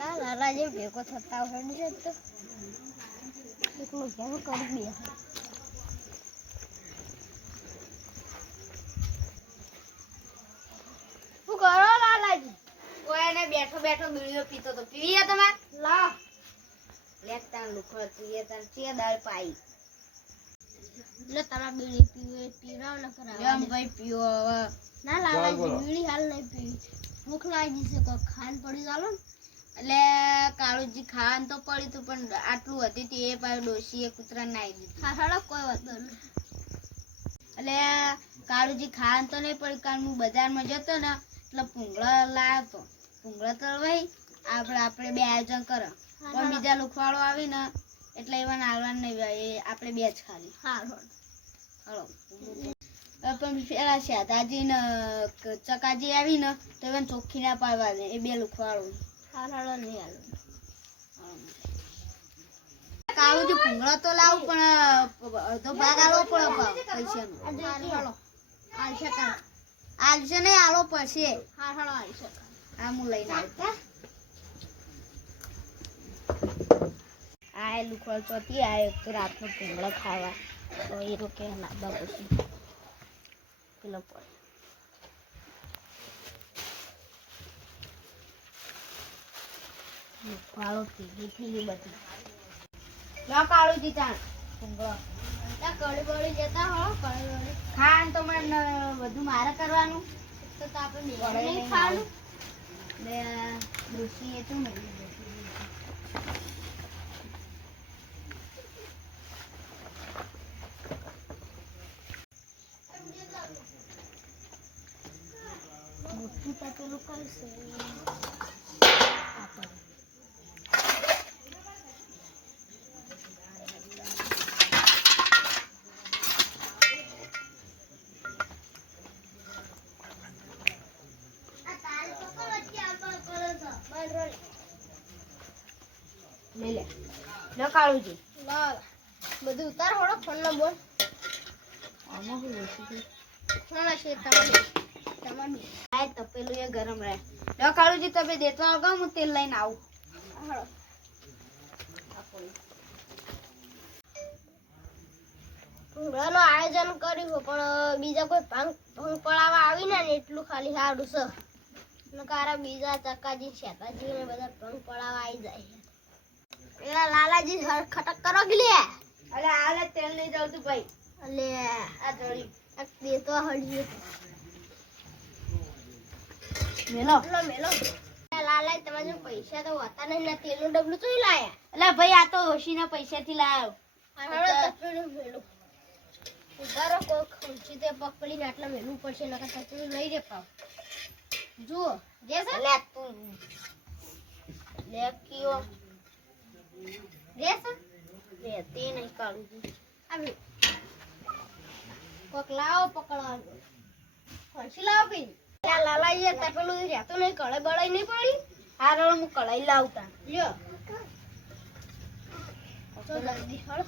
લાલા જે ભેગો થતા હોય છે તો એકલો કેમ કરી દે શું કરો લાલાજી કોઈને બેઠો બેઠો બીડીઓ પીતો તો પીવીએ તમાર લા લેતા લુખો પીએ તન ચે દાળ પાઈ એટલે તારા બીડી પીવે પીરાવ ન કરાવ એમ ભાઈ પીઓ હવે ના લાલાજી બીડી હાલ નહીં પીવી ભૂખ લાગી છે તો ખાન પડી ચાલો એટલે કાળુજી ખાવાનું તો પડ્યું તું પણ આટલું હતી તે એ પાછું ડોશીએ કૂતરા નાઈ દીધું હા હાડો કોઈ વાંધો નહીં એટલે કાળુજી ખાવાનું તો નહીં પડ્યું કારણ હું બજારમાં જતો ને એટલે ભૂંગળા લાવ્યો તો ભૂંગળા તળવાઈ આપણે બે આયોજન કરો પણ બીજા લુખવાળો આવી ને એટલે એવાને હાલવાનું નહીં એ આપણે બે જ ખાલી હા હળો પણ પેલા શાદાજી ને ચકાજી આવી ને તો એને ચોખ્ખી ના પાડવા દે એ બે લુખવાળો હા હાડો નહીં હાલો કાળુજી ભૂંગળા તો લાવું પણ અડધો ભાગ આલો પડે પૈસાનો હાલો હાલ છે કા આલશે નહીં આલો પડશે હા હાડો હાલ છે આ હું લઈને આવ્યો આ લુખવાળ ચોથી આવ્યો તો રાતનો ભૂંગળા ખાવા તો એ રોકે નાખવા પછી પેલો પડે લુખવાળો ભેગી થઈ બધી લો કાળુજી તાણ ભૂંગળો કળી બળી જતા હો કળી બળી ખાન તો મને બધું મારે કરવાનું તો આપણે વળે નહીં નહીં ખાવાનું બે ડોસી એ તું ને મોટું તપેલું કરશે લઈ લે લો કાળુજી લાલ બધું ઉતાર હોડો ફોન નો બોલ આમાં શું વસ્તુ છે ફોન છે તમારી આ તપેલું એ ગરમ રહે લો કાળુજી તમે દેતો આવો હું તેલ લઈને આવું હાલો ભૂંગળાનું આયોજન કર્યું પણ બીજા કોઈ ભંગ પડાવવા આવી ને એટલું ખાલી સારું છે નકારા બીજા ચકાજી શેતાજી ને બધા ભંગ પડાવવા આવી જાય પેલા લાલાજી ખટક કરો કે લે અલે આલે તેલ નહીં જવતું ભાઈ અલે આ જોડી આ દેતો હળીએ મેલો મેલો લાલા તમારે જો પૈસા તો હોતા નહીં ને તેલનું ડબલું ચોઈ લાયા અલે ભાઈ આ તો ઓશીના પૈસાથી લાવ્યો હાલો તપેલું મેલું ઉભારો કોઈ ખુરશી તે પકડીને આટલા મેલું પડશે નકર તપેલું લઈ દે પાવ જુઓ જે છે અલે તું લે કીઓ રે છે રે તે નહીં કાઢું આવી કોક લાવો પકડવાનું ખુરશી લાવો પી ત્યાં લાલાઈએ તપેલું રહેતું નહીં કળે બળાઈ નહીં પડી હારો હું કઢાઈ લાવતા લ્યો તો જલ્દી હળ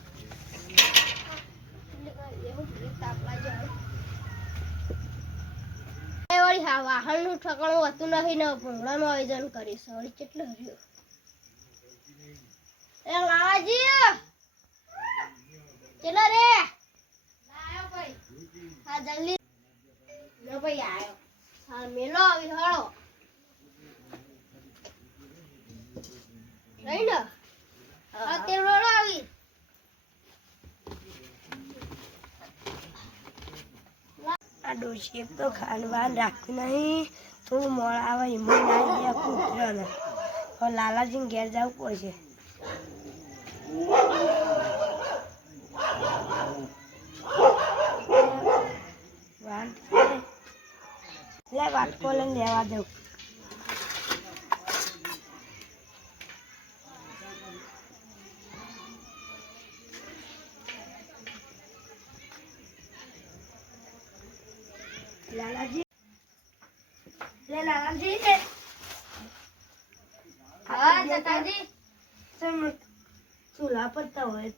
વળી હા વાહનનું ઠકાણું હતું નહીં ને ભૂંગળાનું આયોજન કરીશ વળી કેટલું હર્યું એ લાલાજી ચલો રે હા જલ્દી લો ભાઈ આયો હા મેલો આવી હળો રહી ને હા તે રોડો આવી આ ડોશી એક તો ખાનવાન રાખતું નહીં થોડું મોડ આવે એમાં નાઈ ગયા કૂતરાને હવે લાલાજીને ઘેર જવું પડશે લે વાટકો લઈને લેવા દઉં લાલાજી લે લાલાજી હા ચકાજી ચૂલા પર તો હોય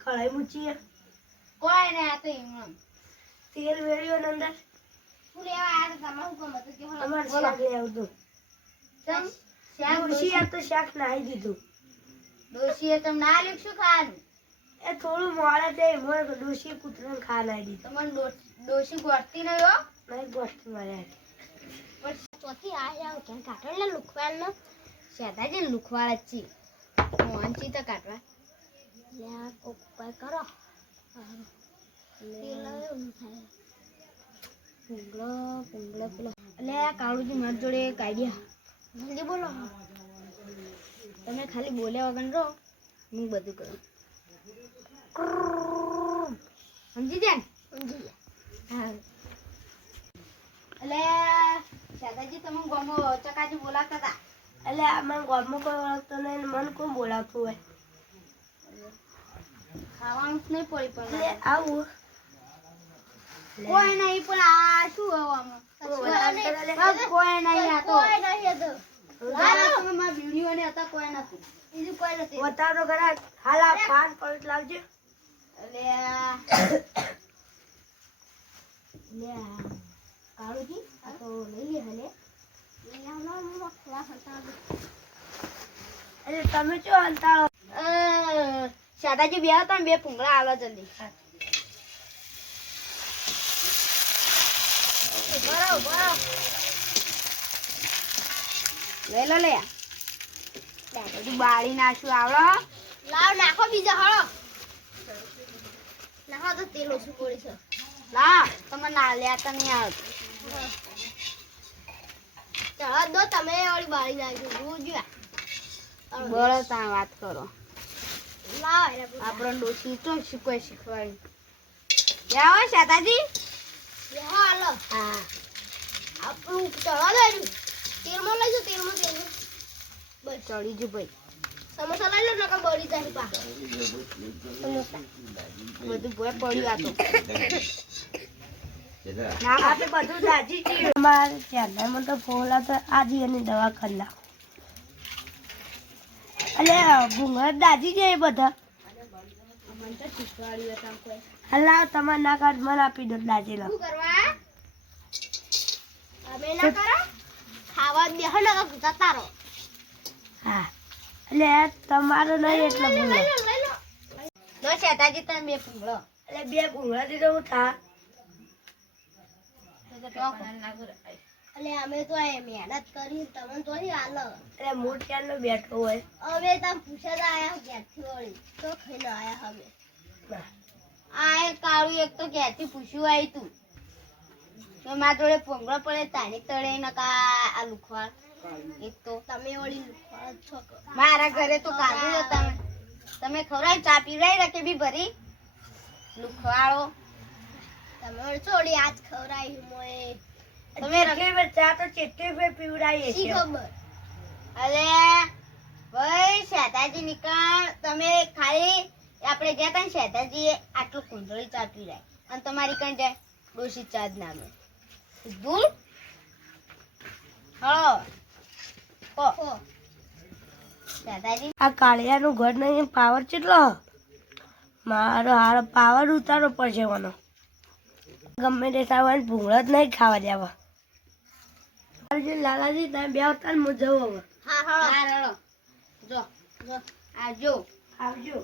કઢાઈ મૂકીએ કોઈ ને આ તો એમ તેલ વેળ્યો ને અંદર હું લેવા આયા તમારું કામ હતું કે અમારે શાક લઈ આવતું ચમ ડોશીએ તો શાક નાહી દીધું. ડોશીએ તમને ના આલ્યું શું ખાવાનું? એ થોડું મોડે તે એમાં ડોશીએ કૂતરાને ખા નાહી દીધું. તમને ડોશી ગોઠતી નહીં હો. નહીં ગોષ્ઠ મળ્યા. પણ ચોથી આયા ક્યાં કાઢો ને લુખવાડનો શેતાજી લુખવાળ જ છે. મોહનજી તો કાઢવા. લ્યા કોક ઉપાય કરો પેલા એવું થાય પૂંગળો પેલો. એટલે આ કાળુજી મારી જોડે એક આઈડિયા. જલ્દી બોલો. તમે ખાલી બોલ્યા વગર રહો, હું બધું કરું. સમજી જાય ને? સમજી ગયા. હા. એટલે શેતાજી તમે ગમો ચકાજી બોલાવતા હતા. એટલે આ મને ગામમાં કોઈ ઓળખતો નહીં ને મને કોણ બોલાવતું હોય. ખાવાનું જ નહીં પડી એટલે પણ આવું કોઈ નહીં. પણ આ શું હવામાં કોઈ નહીં. આ તો કોઈ નહીં હતું. તમે મારા વિડીયો ને હતા કોઈ નથી. બીજું કોઈ નથી. બતાવો ખરા. હાલ આ ખાન પલટ લાવજો. એટલે કાળુજી આ તો લઈ લે હલે. એટલે તમે શું અંતાળો? શાદાજી બે હતા ને બે ભૂંગળા આલો જલ્દી. લઈ લો લે. બધું બાળી નાખ્યું આવડો. લાવ નાખો બીજા હળો. નાખો તો તેલ ઓછું પડી છે. ના તમે ના લ્યા તો નહીં આવતું. ચલો દો તમે ઓલી બાળી નાખજો જોયા. બોલો તમે વાત કરો. લાવ એને આપણો ડોસી તો શીખવાડ્યું. જાઓ શાદાજી. હાલો હા. આપણું ચડવા દે તેલમાં લઈ જાઓ તેલમાં બસ ચડી જ ભાઈ. સમોસા લઈ લો નકર બળી જાય પા. બધું ભોય પડ્યું આ તો. ના આપણે બધું દાજી છીએ. મારે ચેન્નાઈમાં તો ફોલા તો આજે એની દવા કરી નાખો. એટલે ભૂંગળા દાજી જાય બધા. મને તો શીખવાડ્યું હતા કોઈ. હલાવ તમારે ના કાઢ મને આપી દો દાજી લો. શું કરવા અમે ના કરો ખાવા દે હે નકર જતા રહો. હા એટલે તમારો નહીં એટલે લઈ ભૂંગળા. લો લઈ લો. લો શાદાજી તમે બે ભૂંગળો. એટલે બે ભૂંગળા દીધો હું થા. એટલે અમે તો આ મહેનત કરી તમને તો નહીં હાલો. એટલે મૂળ ચાલનો બેઠો હોય. હવે તમે પૂછે તો આયા ઘેરથી વળી તો ખાઈને આયા અમે. આ એક કાળું એક તો ક્યાંથી પૂછ્યું આવી તું. તો મારા જોડે ભૂંગળો પડે તાની તળે નકા આ લુખવાળ. એક તો તમે વળી લુખવાડ છો કે. મારા ઘરે તો કાઢું જ તમે. તમે ખવડાવી ચા પીવડાવી રાખે બી ભરી. લુખવાળો. તમે વળી છોડી આજ ખવડાવી મોએ. તમે ચેટલી ચા તો ચેટલી ફેર પીવડાવીએ શી છીએ. ખબર. અલે ભાઈ શેતાજી નીકળ. તમે ખાલી આપણે ગયા તા ને શેતાજી આટલું કુંડળી ચા પીવડાય અને તમારી કઈ જાય ડોશી ચા જ ના મળે. ધૂળ હળો ઓ ઓ શેતાજી. આ કાળિયાનું ઘર નહીં પાવર કેટલો? મારો હારો પાવર ઉતારવો પડશે મને. ગમે તે સાવન ભૂંગળા જ નહીં ખાવા દેવા. લાલાજી તમે બે આવતા ને હું જવું હવે. હા હા હા રળો જો જો આ જો આવજો.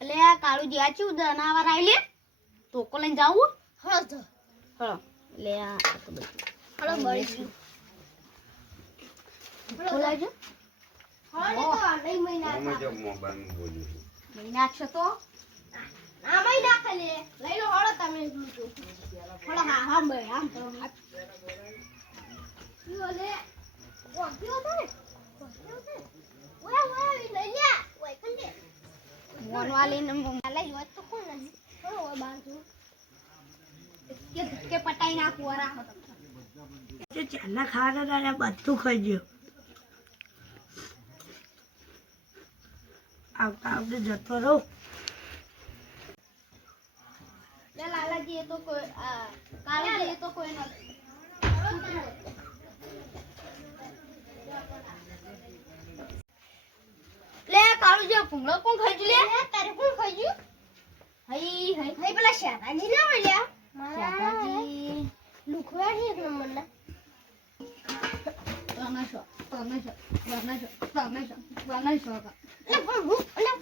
એટલે આ કાળુજી આ ચેવું જનાવર આઈ લે ટોકો લઈને જાવું. હળો તો હળો એટલે આ તો બધું હળો બળી ગયું. બોલાવજો. હળો ને તો નહીં મહિના લઈ નાખશો તો આ મહિના ખાલી લઈ લો હળો તમે હળો હા હા ભાઈ આમ તો યો લે ઓ કયો તો ને ઓય ઓય લઈ લે ઓય કંદે મોનવા લઈને લઈ લો તો કોણ નહીં હળો ઓય બાંધો કે પટાઈ નાખું રાખો તમે. ચાલા ખાવાના તારે બધું ખાઈ ગયો. આવતા આવતે જતો રહું. લે લાલાજી એ તો કોઈ કાળુજી એ તો કોઈ નથી. ભૂંગળો કોણ ખાઈ ગયું લે? તારે કોણ ખાઈ ગયું? હઈ હઈ ભાઈ પેલા શેતાજી ના મળ્યા શાકાજી લુખવા છે એક નંબરના. તમે છો એટલે પણ હું એટલે